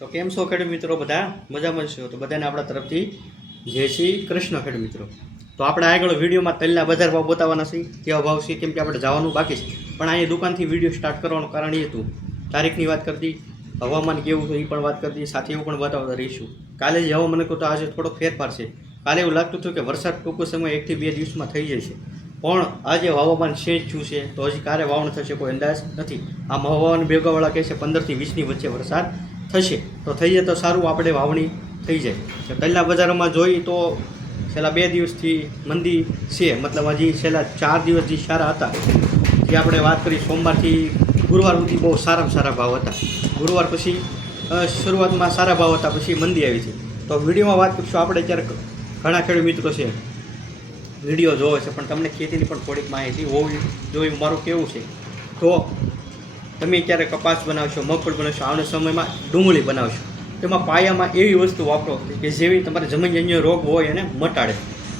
તો કેમ છો ખેડૂત મિત્રો? બધા મજામાં છો? તો બધાને આપણા તરફથી જય શ્રી કૃષ્ણ ખેડૂત મિત્રો. તો આપણે આગળ વિડીયોમાં તલના બજાર ભાવ બતાવવાના છે કેવા ભાવ છે? કેમ કે આપણે જવાનું બાકી છે. પણ અહીંયા દુકાનથી વીડિયો સ્ટાર્ટ કરવાનું કારણ એ હતું. તારીખની વાત કરતી હવામાન કેવું છે એ પણ વાત કરતી સાથે એવું પણ બતાવતા રહીશું. કાલે જ હવામાન કહું તો આજે થોડો ફેરફાર છે. કાલે એવું લાગતું હતું કે વરસાદ ટૂંકો સમય એકથી બે દિવસમાં થઈ જશે. પણ આજે હવામાન શેજ થયું છે. તો હજી ક્યારે વાવણ થશે કોઈ અંદાજ નથી. આમ હવામાન ભેગાવાળા કહે છે, પંદરથી વીસની વચ્ચે વરસાદ થશે, તો થઈ જાય તો સારું આપણે વાવણી થઈ જાય. તો બજારમાં જોઈએ તો છેલ્લા બે દિવસથી મંદી છે. મતલબ હજી છેલ્લા ચાર દિવસ જે સારા હતા. જે આપણે વાત કરી સોમવારથી ગુરુવાર સુધી બહુ સારામાં સારા ભાવ હતા. ગુરુવાર પછી શરૂઆતમાં સારા ભાવ હતા, પછી મંદી આવી છે. તો વિડીયોમાં વાત કરીશું આપણે અત્યારે ઘણા ખેડૂત મિત્રો છે. વીડિયો જોવે છે, પણ તમને ખેતીની પણ થોડીક માહિતી હોવી જોઈએ. મારું કેવું છે? તો તમે ક્યારે કપાસ બનાવશો, મગફળી બનાવશો આવના સમયમાં ડુંગળી બનાવશો. તેમાં પાયામાં એવી વસ્તુ વાપરો કે જેવી તમારે જમીનજન્ય રોગ હોય એને મટાડે.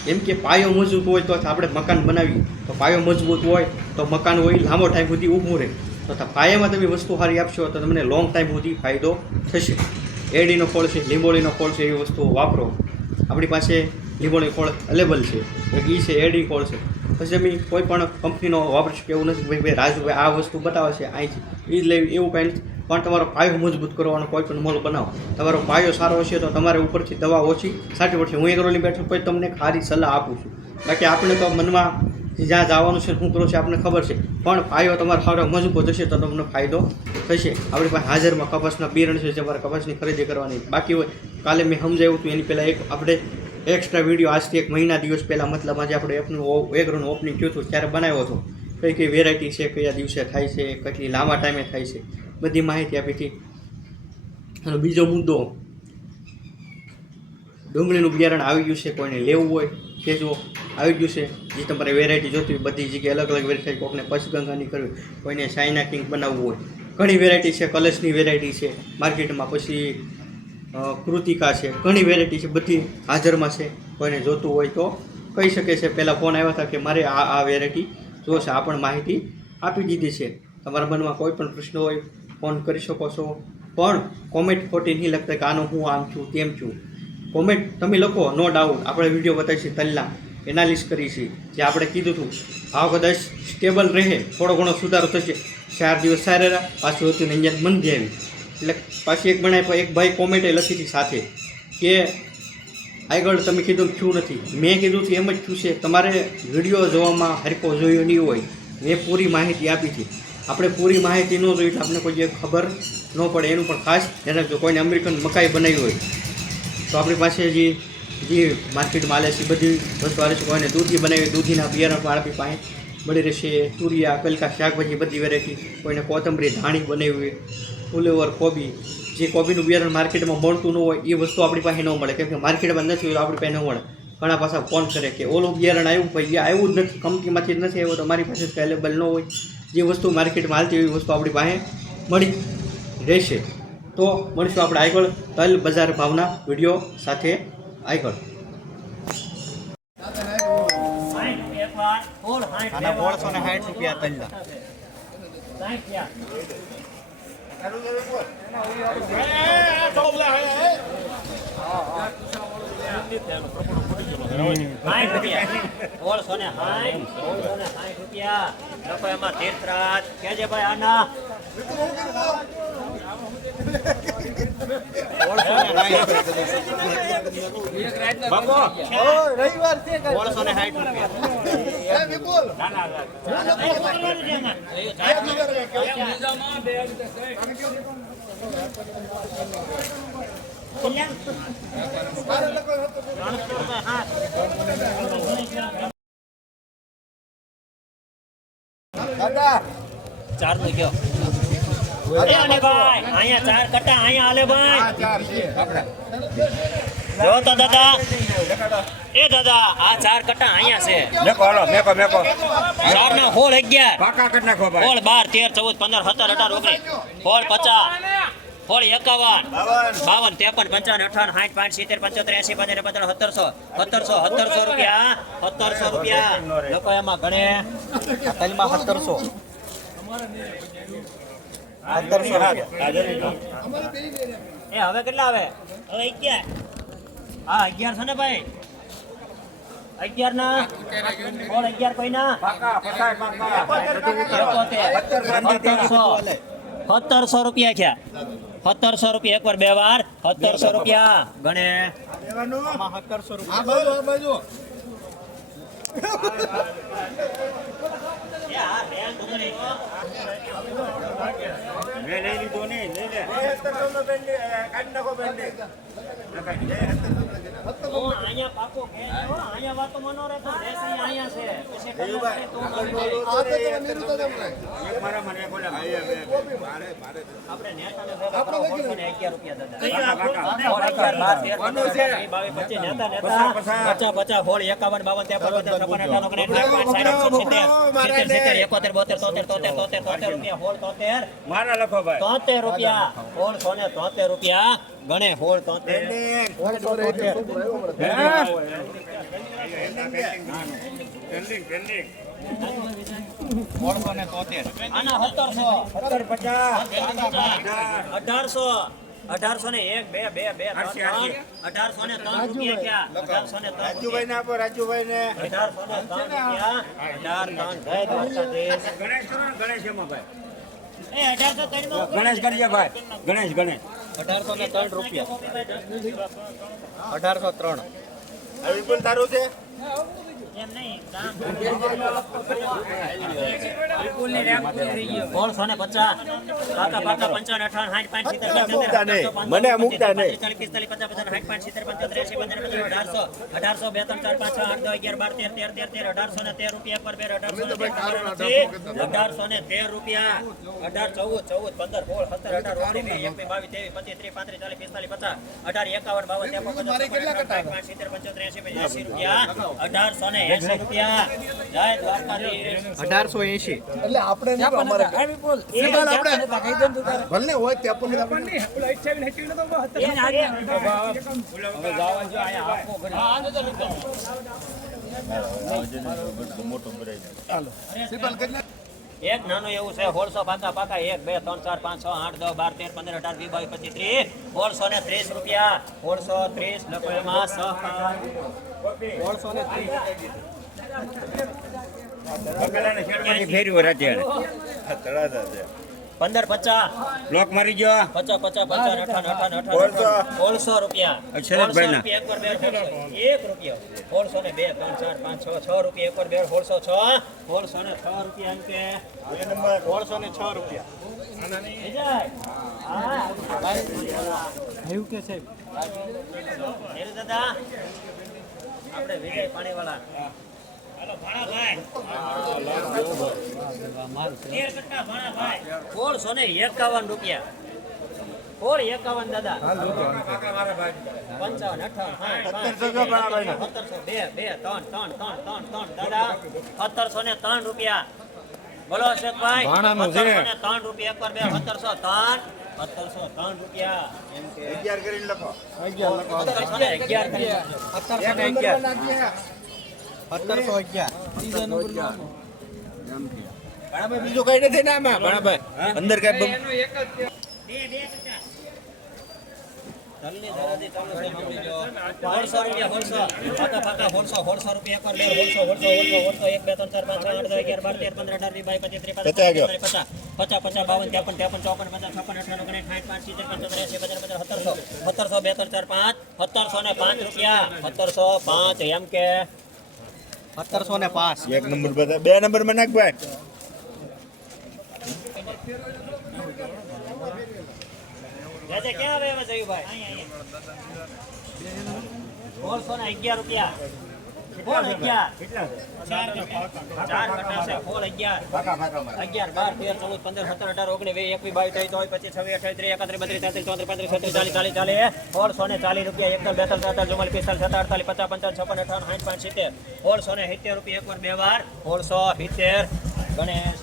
એમ કે પાયો મજબૂત હોય તો આપણે મકાન બનાવીએ. તો પાયો મજબૂત હોય તો મકાન હોય, લાંબો ટાઈમ સુધી ઊભું રહે. તો પાયામાં તમે વસ્તુ સારી આપશો તો તમને લોંગ ટાઈમ સુધી ફાયદો થશે. એડીનો ફળ છે, લીંબોળીનો ફળ છે, એવી વસ્તુઓ વાપરો. આપણી પાસે લીંબોળી ખોળ અવેલેબલ છે. એક ઈ છે, એડી ખોળ છે. પછી અમે કોઈ પણ કંપનીનો વાપરી શકીએ એવું નથી ભાઈ ભાઈ રાજુભાઈ આ વસ્તુ બતાવે છે અહીંથી એ જ લેવી એવું કાંઈ નથી. પણ તમારો પાયો મજબૂત કરવાનો કોઈ પણ મોલ બનાવો. તમારો પાયો સારો હશે તો તમારે ઉપરથી દવા ઓછી સાચી પડશે હું એક રોલી બેઠો કોઈ તમને ખારી સલાહ આપું છું. બાકી આપણે તો મનમાં જ્યાં જવાનું છે, શું કરવું છે આપણને ખબર છે. પણ પાયો તમારો સારો મજબૂત હશે તો તમને ફાયદો થશે. આપણી પાસે હાજરમાં કપાસના બિયારણ છે તમારે કપાસની ખરીદી કરવાની બાકી હોય. કાલે મેં સમજાવ્યું હતું, એની પહેલાં એક આપણે એક્સ્ટ્રા વીડિયો આજથી એક મહિના દિવસ પહેલાં મતલબ આજે આપણે એપનું એગ્રોનું ઓપનિંગ થયું હતું, ત્યારે બનાવ્યો હતો. કઈ કઈ વેરાયટી છે, કયા દિવસે થાય છે, કેટલી લાંબા ટાઈમે થાય છે, બધી માહિતી આપી હતી. અને બીજો મુદ્દો, ડુંગળીનું બિયારણ આવી ગયું છે, કોઈને લેવું હોય કહેજો આવી ગયું છે. જે તમારે વેરાયટી જોતી હોય, બધી જગ્યાએ અલગ અલગ વેરાયટી કોઈને પશગંગાની કરવી કોઈને ચાઇના કિંગ બનાવવું હોય. ઘણી વેરાયટી છે કલર્સની વેરાયટી છે. માર્કેટમાં પછી કૃતિકા છે, ઘણી વેરાયટી છે, બધી હાજરમાં છે, કોઈને જોતું હોય તો કહી શકે છે. પહેલાં ફોન આવ્યા હતા કે મારે આ આ વેરાયટી જોશે, આ પણ માહિતી આપી દીધી છે. તમારા મનમાં કોઈ પણ પ્રશ્ન હોય ફોન કરી શકો છો. પણ કોમેન્ટ ખોટી નહીં લખતા કે આનો હું આમ છું, તેમ છું. કોમેન્ટ તમે લખો નો ડાઉટ આપણે વીડિયો બતાવીશું તલના એનાલિસ કરીશી જે આપણે કીધું હતું ભાવ કદાચ સ્ટેબલ રહે, થોડો ઘણો સુધારો થશે. ચાર દિવસ સારા રહ્યા, પાછું હતું ને અહીંયા મંદી આવી. એટલે પાછી એક બનાય એક ભાઈ કોમેન્ટે લખી હતી સાથે કે આગળ તમે કીધું થયું નથી. મેં કીધું હતું એમ જ થયું છે. તમારે વીડિયો જોવામાં હરકો જોયો નહીં હોય. મેં પૂરી માહિતી આપી હતી. આપણે પૂરી માહિતી ન જોઈ તો આપણે કોઈ ખબર ન પડે. એનું પણ ખાસ ધ્યાન રાખજો. કોઈને અમેરિકન મકાઈ બનાવી હોય, તો આપણી પાસે જે જે માર્કેટમાં આલે છે, બધી વસ્તુ આવે છે, કોઈને દૂધી બનાવી, દૂધીના બિયારણ પણ આપણી પાસે મળી રહેશે. તુરિયા, કલકા શાકભાજી, બધી વેરાયટી કોઈને કોથમરી, ધાણી બનાવી હોય. ફુલેવર કોબી જે કોબીનું બિયારણ માર્કેટમાં મળતું ન હોય એ વસ્તુ આપણી પાસે ન મળે. કેમ કે માર્કેટમાં નથી હોય તો આપણી પાસે ન મળે. ઘણા પાછા ફોન કરે કે ઓલું બિયારણ આવ્યું ભાઈ એ આવ્યું જ નથી. કંપનીમાંથી જ નથી આવ્યું તો મારી પાસે અવેલેબલ ન હોય. જે વસ્તુ માર્કેટમાં હાલતી હોય એ વસ્તુ આપણી પાસે મળી રહેશે. તો મળીશું આપણે આગળ. તલ બજાર ભાવના વીડિયો સાથે આગળ. આના પોળસો ને સાઠ રૂપિયા તલના. ને સાઠ સોળસો ને સાઠ રૂપિયા. ચાર નો ગયો અહીંયા ચાર કટા અહીંયા આલે ભાઈ. જો તો દાદા. એ દાદા આ ચાર કટા અહીંયા છે. મેકો હાલો મેકો મેકો. ચાર ના હોળ અગિયાર. પાકા કટ નાખો ભાઈ. હોળ બાર તેર ચૌદ પંદર સત્તર અઢાર ઓગણીસ. હોળ પચાસ. હોળ એકાવન. બાવન. ત્રેપન પંચાવન અઠાવન સાઠ પાંચ સિત્તેર પંચોતેર એસી પંદર પંદર સત્તરસો. સત્તરસો સત્તરસો રૂપિયા. સત્તરસો રૂપિયા. લોકો એમાં ગણે. તલમાં સત્તરસો. સત્તરસો એ હવે કેટલા આવે? હવે અગિયાર હા અગિયાર છે ને ભાઈ? અગિયાર ના કોણ અગિયાર કોઈ ના પાકા પસાય પાકા સત્તરસો સત્તરસો રૂપિયા થયા. સત્તરસો રૂપિયા એકવાર બે વાર. સત્તરસો રૂપિયા. ગણે. મેં લઈ લીધો નહીં લઈ લે. કાઢી નાખો બેન્ડી એકોતેર, બોતેર, તોતેર, તોતેર, તોતેર, તોતેર રૂપિયા, સોળ, તોતેર, મારા લખો તોતેર રૂપિયા સોળસો ને તોતેર રૂપિયા ગણે હોળ અઢારસો. અઢારસો ને એક બે બે બે. અઢારસો ને ત્રણ રૂપિયા થયા અઢારસો ને ત્રણ રાજુભાઈ ને આપો રાજુભાઈ ને. અઢારસો ને ત્રણ રૂપિયા. અઢાર ત્રણ જય દ્વારકાધીશ ગણેશ ગણેશ એમાં ભાઈ? ગણેશ કરીએ ભાઈ. ગણેશ ગણેશ. અઢારસો ને ત્રણ રૂપિયા. અઢારસો ત્રણ. તારું છે. સોળસો ને પચાસ પાકા પાકા પંચાવન અઠાવન સાઠ પાંચ સિત્તેર મુકતા નહીં. મને મુકતા નહીં. પિસ્તાલીસ પચાસ પચાસ સાઠ પાંચ સિત્તેર પંચોતેર એંસી પંદર અઢારસો અઢારસો બે ત્રણ ચાર પાંચ છ આઠ દસ અગિયાર બાર તેર તેર તેર તેર અઢારસો ને તેર રૂપિયા પર બેર અઢારસો. અઢારસો ને તેર રૂપિયા અઢાર ચૌદ ચૌદ પંદર સોળ સત્તર અઢાર ઓગણીસ એકવીસ બાવીસ ત્રેવીસ પચીસ ત્રીસ પાંત્રીસ ચાલીસ પિસ્તાલીસ પચાસ અઢાર એકાવન બાવન ત્રેપન પચાસ પાંચ સિત્તેર પંચોતેર એંસી એંસી રૂપિયા અઢારસો ને એંસી રૂપિયા જય દ્વારકાધીશ અઢારસો એંશી એટલે આપણે અમારે ભલે હોય ત્યાં પણ આપણે સિંગલ કેટલા એક નાનું એવું છે સોળસો પાકા પાકા એક બે ત્રણ ચાર પાંચ છ આઠ દસ બાર તેર પંદર અઢાર વીસ બાવીસ પચીસ ત્રીસ સોળસો ને ત્રીસ રૂપિયા સોળસો ત્રીસ લખો એમાં સોળસો ને ત્રીસ. બગલાને શેરમાંથી ફેર્યું રાતે પંદર પચાસ. બ્લોક મારી ગયો. પચાસ પચાસ પચાસ અઠાવન અઠાવન સોળસો. સોળસો રૂપિયા. અક્ષરભાઈના. સોળસો રૂપિયા એક બે. એક રૂપિયો. સોળસો ને બે ત્રણ ચાર પાંચ છ છ રૂપિયા એક પર બે સોળસો છ. સોળસો ને છ રૂપિયા અંકે કે. સોળસો ને છ રૂપિયા. એવું કે સાહેબ દાદા આપણે વિજય પાણીવાળા. સોળસો ને એકાવન રૂપિયા. સોળ એકાવન દાદા. પંચાવન અઠાવન સાઠ, પાંચ, સિત્તેર, સત્તરસો બે બે ત્રણ ત્રણ ત્રણ ત્રણ ત્રણ દાદા. સત્તરસો ને ત્રણ રૂપિયા. બોલો શેખભાઈ છે. સત્તરસો ને ત્રણ રૂપિયા એક વાર બે સત્તરસો ત્રણ. સત્તરસો ત્રણ રૂપિયા. અગિયાર કરીને લખો. સત્તરસો ને અગિયાર કરી સત્તરસો ને અગિયાર. સત્તરસો અગિયાર. ભાણાભાઈ બીજું કઈ નથી ને આમાં? ભાણાભાઈ અંદર કઈ બે બે કટ્ટા જલ્દી જલ્દી ચાલુ છે સમજી જો. સોળસો રૂપિયા સોળસો ફાકા ફાકા સોળસો સોળસો રૂપિયા એકવાર બે સોળસો સોળસો સોળસો સોળસો એક બે ત્રણ ચાર પાંચ છ આઠ દસ અગિયાર બાર તેર પંદર અઢાર વીસ બાવીસ પચીસ ત્રીસ પચાસ. પચાસ બાવન ત્રેપન ત્રેપન ચોપન પચાસ છપ્પન અઠાવન ઓગણીસ સાઠ પાંચ સિત્તેર પંચોતેર એંસી પચાસ પચાસ સત્તરસો. સત્તરસો બે ત્રણ ચાર પાંચ. સત્તરસો ને પાંચ રૂપિયા. સત્તરસો પાંચ એમ કે સત્તરસો ને પાંચ. એક નંબર બધા. બે નંબરમાં નાખ ભાઈ. ક્યાં આવે હવે જયુભાઈ? સોળસો ને અગિયાર રૂપિયા. અગિયાર. ચાર કટ્ટા. છે. સોળ અગિયાર. અગિયાર બાર તેર ચૌદ પંદર સત્તર અઢાર ઓગણીસ વીસ એકવીસ બાવીસ ત્રેવીસ ચોવીસ પચીસ છવ્વીસ અઠાવીસ ત્રીસ એકત્રીસ બત્રીસ તેત્રીસ ચોત્રીસ પાંત્રીસ છત્રીસ ચાલીસ ચાલીસ ચાલીસ ને ચાલીસ રૂપિયા એકદમ બેતાલીસ તેતાલીસ ચુમ્માલીસ પિસ્તાલીસ સત્તર અડતાલીસ પચાસ પંચાવન છપ્પન અઠાવન સાઠ પાંચ સિત્તેર. સોળસો ને સિત્તેર રૂપિયા બે વાર. સોળસો સિત્તેર. ગણેશ.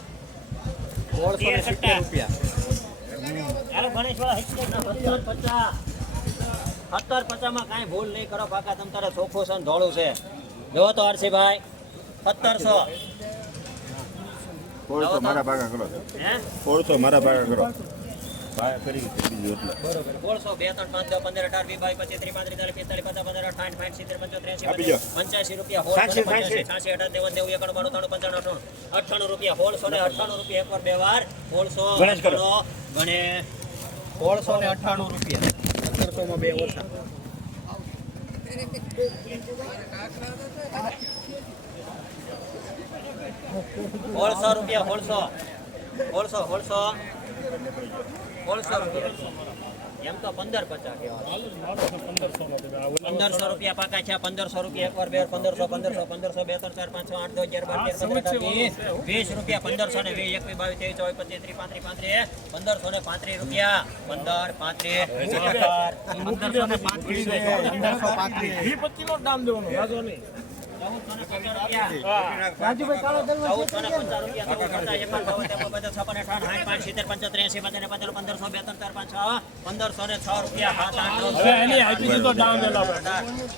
સોળસો ને સિત્તેર રૂપિયા. ચાલો ગણેશ સિત્તેર સત્તર પચાસ. સત્તર પચાસમાં કાંઈ ભૂલ નહીં કરો પાકા તમ તારે ચોખ્ખું છે ને ધોળું છે. જોવો તો હર્ષિભાઈ. સત્તરસો. સોળસો મારા ભાગા કરો હે? મારા ભાગા કરો. ભાઈ કરી બીજું એટલે. સોળસો બે ત્રણ પાંચ દસ પંદર અઢાર વીસ બાવીસ પચીસ ત્રીસ પાંત્રીસ ચાલીસ પિસ્તાલીસ પચાસ પંદર અઠાવન સાઠ સિત્તેર પંચોતેર એંસી પંચ્યાસી રૂપિયા. છ્યાસી અઢાર નેવું નેવું એકાણું બાણું ત્રાણું પંચાણું અઠાણું રૂપિયા ને અઠ્ઠાણું રૂપિયા એકવાર બે વાર. હોળસો ગણેશ કરો. સોળસો ને અઠ્ઠાણું રૂપિયા. સત્તરસોમાં બે ઓછા. હોળસો રૂપિયા હોળસો હોળસો હોળસો હોળસો રૂપિયા. એમ તો પંદર પચાસ પંદરસો રૂપિયા પાકા છે પંદરસો રૂપિયા એકવાર બે પંદરસો પંદરસો પંદરસો બે ત્રણ ચાર પાંચ છ આઠ દસ અગિયાર બાર વીસ રૂપિયા પંદરસો ને વીસ એકવીસ બાવીસ ત્રેવીસ ચોવીસ પચીસ ત્રીસ પાંત્રીસ પાંત્રીસ પંદરસો ને પાંત્રીસ રૂપિયા પંદર પાંત્રીસ પંદરસો ને પાંત્રીસ પંદરસો પાંત્રીસ પચાસ ને પંદર પંદર પંદરસો બે ત્રણ ચાર પાંચ છ પંદરસો ને છ રૂપિયા સાત આઠ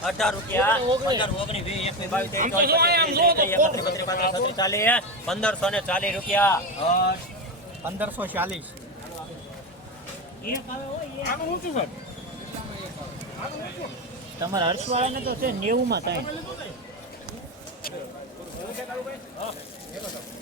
અઢાર રૂપિયા પંદર ઓગણીસ વીસ એકવીસ બાવીસ ચાલીસ પંદરસો ને ચાલીસ રૂપિયા પંદરસો ચાલીસ તમારા હર્ષવાળાને તો છે નેવું માં થાય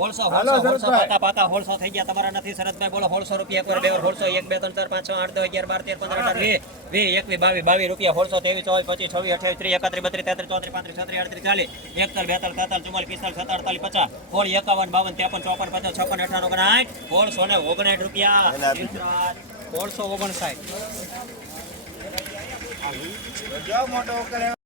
હોળસો સોળસો સોળસો પાકા પાકા સોળસો થઈ ગયા. તમારા નથી શરદભાઈ બોલો હોળસો રૂપિયા એક વાર બે વાર એક બે ત્રણ ચાર પાંચ છ આઠ દસ અગિયાર બાર તેર પંદર અઢાર વીસ વીસ એકવીસ બાવીસ બાવીસ રૂપિયા હોળસો ત્રેવીસ ચોવીસ પચીસ છવ્વીસ અઠ્યાવીસ ત્રીસ એકત્રીસ બત્રીસ તેત્રીસ ચોત્રીસ પાંત્રીસ છત્રીસ અડત્રીસ ચાલીસ એકતાલ બેતાલ તેતાલ ચુમ્માલીસ પિસ્તાલીસ સત્તર અડતાલીસ પચાસ સોળ એકાવન બાવન ત્રેપન ચોપન પચાસ છપ્પન અઠાવન ઓગણસાઠ સોળસો ને ઓગણસાઠ રૂપિયા. સોળસો ઓગણસાઠ. મોટો